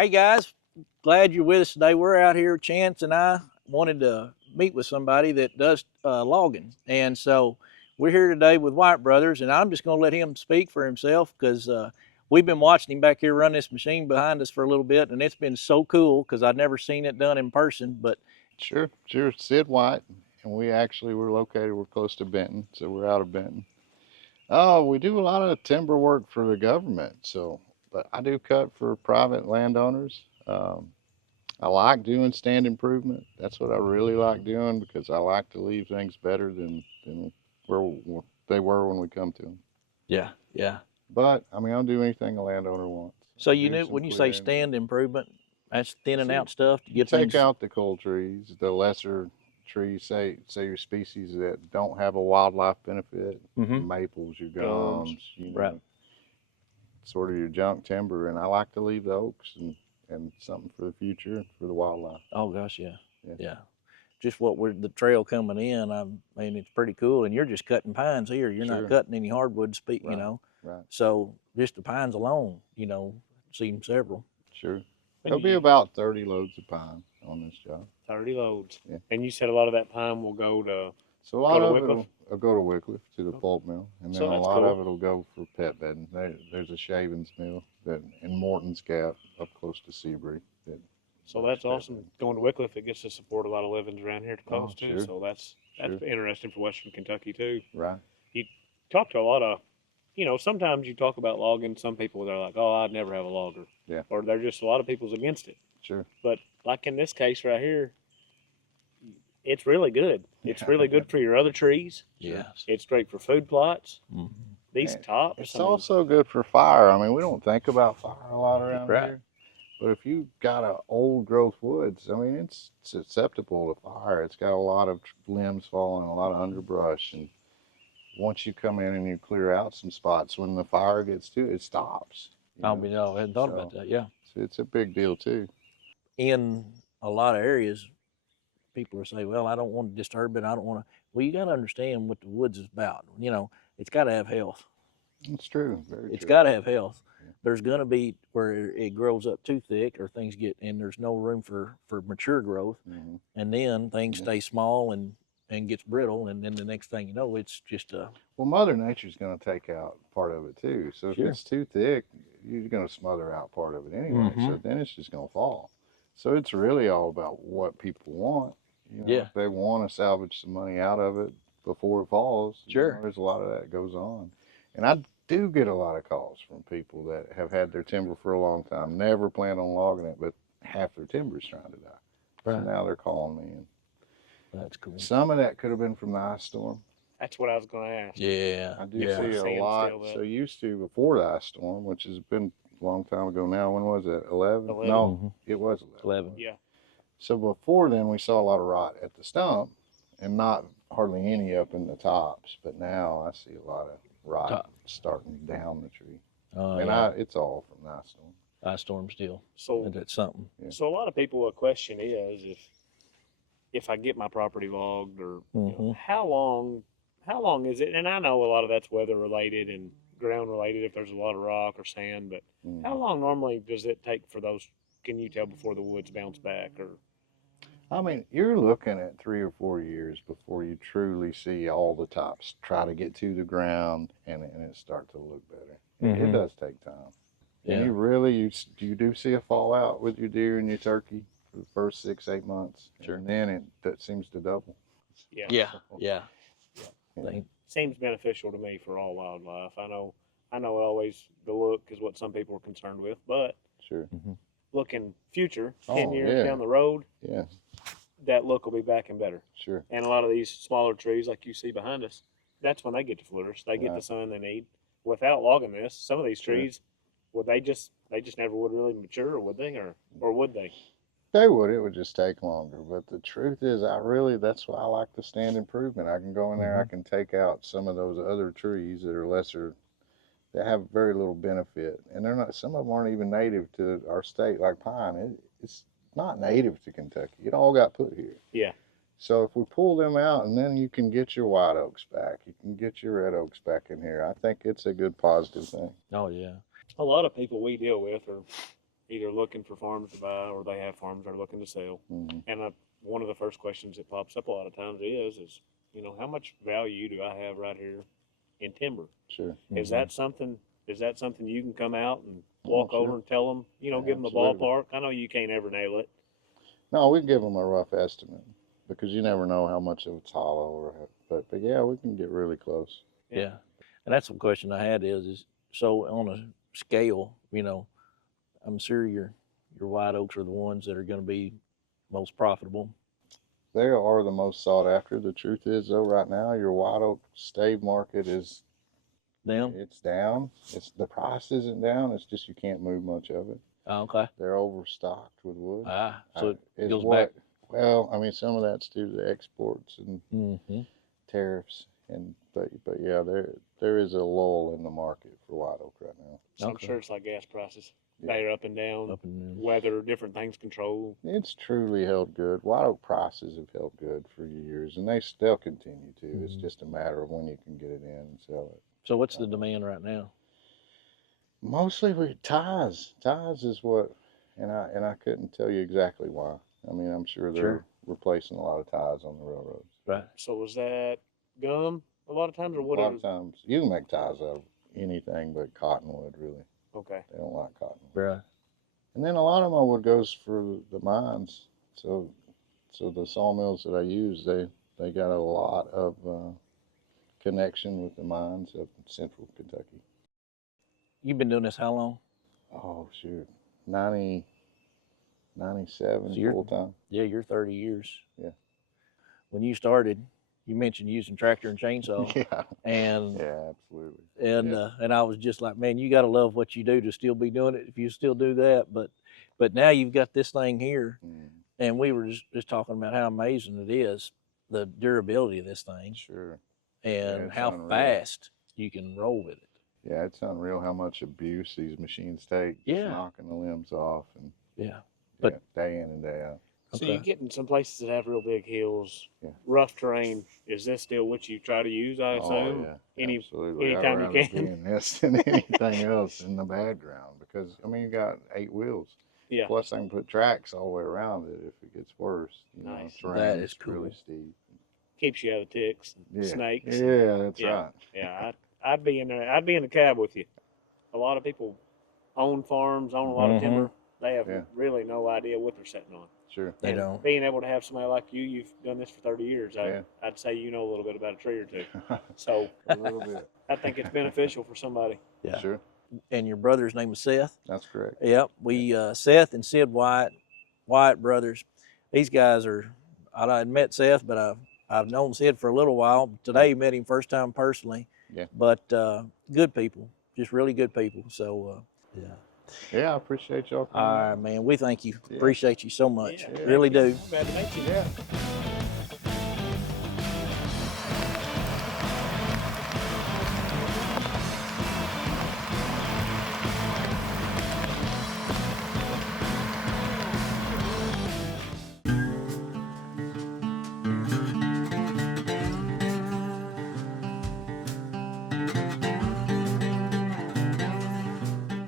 Hey guys, glad you're with us today. We're out here, Chance and I wanted to meet with somebody that does logging. And so we're here today with Wyatt Brothers, and I'm just going to let him speak for himself because we've been watching him back here run this machine behind us for a little bit, and it's been so cool because I've never seen it done in person. But Sure. Sid White, and we're located, we're close to Benton, so we're out of Benton. Oh, we do a lot of timber work for the government, but I do cut for private landowners. I like doing stand improvement. That's what I really like doing because I like to leave things better than where they were when we come to them. yeah, yeah. But I mean, I'll do anything a landowner wants. So I'll you do knew some when you say clearing. stand improvement, that's thinning Sure. out stuff to You get take things. out the cool trees, the lesser trees, say your species that don't have a wildlife benefit, Mm-hmm. maples, your Gums. gums, Right. sort of your junk timber, and I like to leave the oaks and something for the future for the wildlife. Oh gosh, yeah, Yeah, yeah. Just what we're the trail coming in. I mean, it's pretty cool, and you're just cutting pines here. You're not sure, cutting any hardwood, right, right, So just the pines alone, seen several. sure. And There'll be you about 30 loads of pine on this job. 30 loads. Yeah. And you said a lot of that pine will go to So a lot of Wycliffe. it'll go to Wycliffe to the Oh, pulp mill, and then so a that's lot cool. of it'll go for pet bedding. There's a shavings mill that in Morton's Gap up close to Seabury. So That's that's awesome. Going to Wycliffe, it gets to support a lot of livings around here close too. Sure, So that's sure, interesting for Western Kentucky too. right, You talk to a lot of, sometimes you talk about logging. Some people they're like, "Oh, I'd never have a logger," yeah, or they're just a lot of people's against it. sure, But like in this case right here, it's really good. It's really good for your other trees. sure. Yes. It's great for food plots. Mm-hmm. These And tops, it's I mean, also good for fire. I mean, we don't think about fire a lot around Right. here, but if you've got a old growth woods, I mean, it's susceptible to fire. It's got a lot of limbs falling, a lot of underbrush, and once you come in and you clear out some spots, when the fire gets to it, it stops. You I know, mean, no, I hadn't thought about so, that. Yeah. so it's a big deal too. In a lot of areas, people are saying, "Well, I don't want to disturb it. I don't want to." Well, you got to understand what the woods is about. It's got to have health. It's true, very It's true. got to have health. Yeah. There's going to be where it grows up too thick, or things get, and there's no room for mature growth, Mm-hmm. and then things Yeah. stay small and gets brittle, and then the next thing you know, it's just a Well, Mother Nature's going to take out part of it too. So if sure. it's too thick, you're going to smother out part of it anyway. Mm-hmm. So then it's just going to fall. So it's really all about what people want. Yeah. If they want to salvage some money out of it before it falls, Sure. there's a lot of that goes on. And I do get a lot of calls from people that have had their timber for a long time, never planned on logging it, but half their timber's trying to die. Right. So now they're calling me. And That's cool. some of that could have been from the ice storm. that's what I was going to ask. Yeah. I do Yeah. see a Standstill, lot. that. So used to before the ice storm, which has been a long time ago now. When was it? 11? 11. No, Mm-hmm. it was 11. 11. Yeah. So before then, we saw a lot of rot at the stump, and not hardly any up in the tops. But now I see a lot of rot Top. starting down the tree, And and it's all from the ice storm. ice storm still. So That's something. Yeah. So a lot of people, a question is if I get my property logged, or Mm-hmm. how long is it? And I know a lot of that's weather related and ground related if there's a lot of rock or sand, but Mhm. how long normally does it take for those? Can you tell before the woods bounce back? Or I mean, you're looking at 3 or 4 years before you truly see all the tops try to get to the ground and it start to look better. It Mhm. does take time. Yeah. And you do see a fallout with your deer and your turkey for the first 6, 8 months. Sure. And then that seems to double. yeah, Yeah. Yeah. Yeah. seems beneficial to me for all wildlife. I know always the look is what some people are concerned with, but Sure. looking future, 10 Oh, years yeah. down the road, Yeah, that look will be back and better. sure. And a lot of these smaller trees, like you see behind us, that's when they get to flourish. They get Right. the sun they need. Without logging this, some of these Sure. trees, would they just never would really mature, or would they, or would they? They would. It would just take longer. But the truth is, that's why I like the stand improvement. I can go in there, I can take out some of those other trees that are lesser, that have very little benefit. And they're not, some of them aren't even native to our state, like pine. It's not native to Kentucky. It all got put here. Yeah. So if we pull them out, and then you can get your white oaks back, you can get your red oaks back in here, I think it's a good positive thing. Oh yeah. A lot of people we deal with are either looking for farms to buy or they have farms they're looking to sell. Mhm. And one of the first questions that pops up a lot of times is, how much value do I have right here in timber? Sure. Is that something you can come out and Oh, walk sure. over and tell them, give them a Absolutely. ballpark? I know you can't ever nail it. No, we can give them a rough estimate because you never know how much of it's hollow but yeah, we can get really close. Yeah. And that's the question I had is so on a scale, I'm sure your white oaks are the ones that are going to be most profitable. They are the most sought after. The truth is, though, right now your white oak stave market is Them? it's down. The price isn't down. It's just you can't move much of it. Oh, okay. They're overstocked with wood. So it goes what, back. Well, I mean, some of that's due to the exports and Mm-hmm. tariffs, but yeah, there is a lull in the market for white oak right now. So Okay. I'm sure it's like gas prices. Yeah. They're up and down, Up and down. weather, different things control. It's truly held good. White oak prices have held good for years, and they'll continue to. It's just a matter of when you can get it in and sell it. So what's the demand right now? Mostly with ties. Ties is what, and I couldn't tell you exactly why. I mean, I'm sure they're replacing a lot of ties on the railroads. Right. So was that gum a lot of times or A what? lot of times you can make ties out of anything but cottonwood, really. Okay. They don't like cottonwood. Right. And then a lot of my wood goes for the mines. So the sawmills that I use, they got a lot of connection with the mines up in central Kentucky. You've been doing this how long? Oh, shoot. 97 So full time. Yeah, you're 30 years. Yeah. When you started, you mentioned using tractor and chainsaw. Yeah. And Yeah, absolutely. and I was just like, man, you got to love what you do to still be doing it if you still do that. But now you've got this thing here, and we were just talking about how amazing it is, the durability of this thing. Sure. And how unreal. fast you can roll with it. Yeah, it's unreal how much abuse these machines take. Yeah. Knocking the limbs off and But day in and day out. So you get in some places that have real big hills, rough terrain. Is this still what you try to use, I assume? Oh, yeah. Absolutely. Anytime I'd you rather can. be in this than anything else in the bad ground because, I mean, you got 8 wheels. Yeah. Plus, I can put tracks all the way around it if it gets worse. Nice. Terrain That is really cool. steep. Keeps you out of ticks, snakes. Yeah, that's right. Yeah, I'd be in there. I'd be in the cab with you. A lot of people own farms, own a lot of timber. They have really no idea what they're sitting on. Sure. They don't. Being able to have somebody like you've done this for 30 years, I'd say you know a little bit about a tree or two. So A little bit. I think it's beneficial for somebody. Yeah. Sure. And your brother's name was Seth? That's correct. Yep. We Seth and Sid Wyatt Brothers. These guys are. I'd met Seth, but I've known Sid for a little while. Today met him first time personally. Yeah. But good people, just really good people. So yeah. Yeah, I appreciate y'all coming. All right, man. We thank you. Yeah. Appreciate you so much. Yeah, Really do. Glad to meet you. Yeah.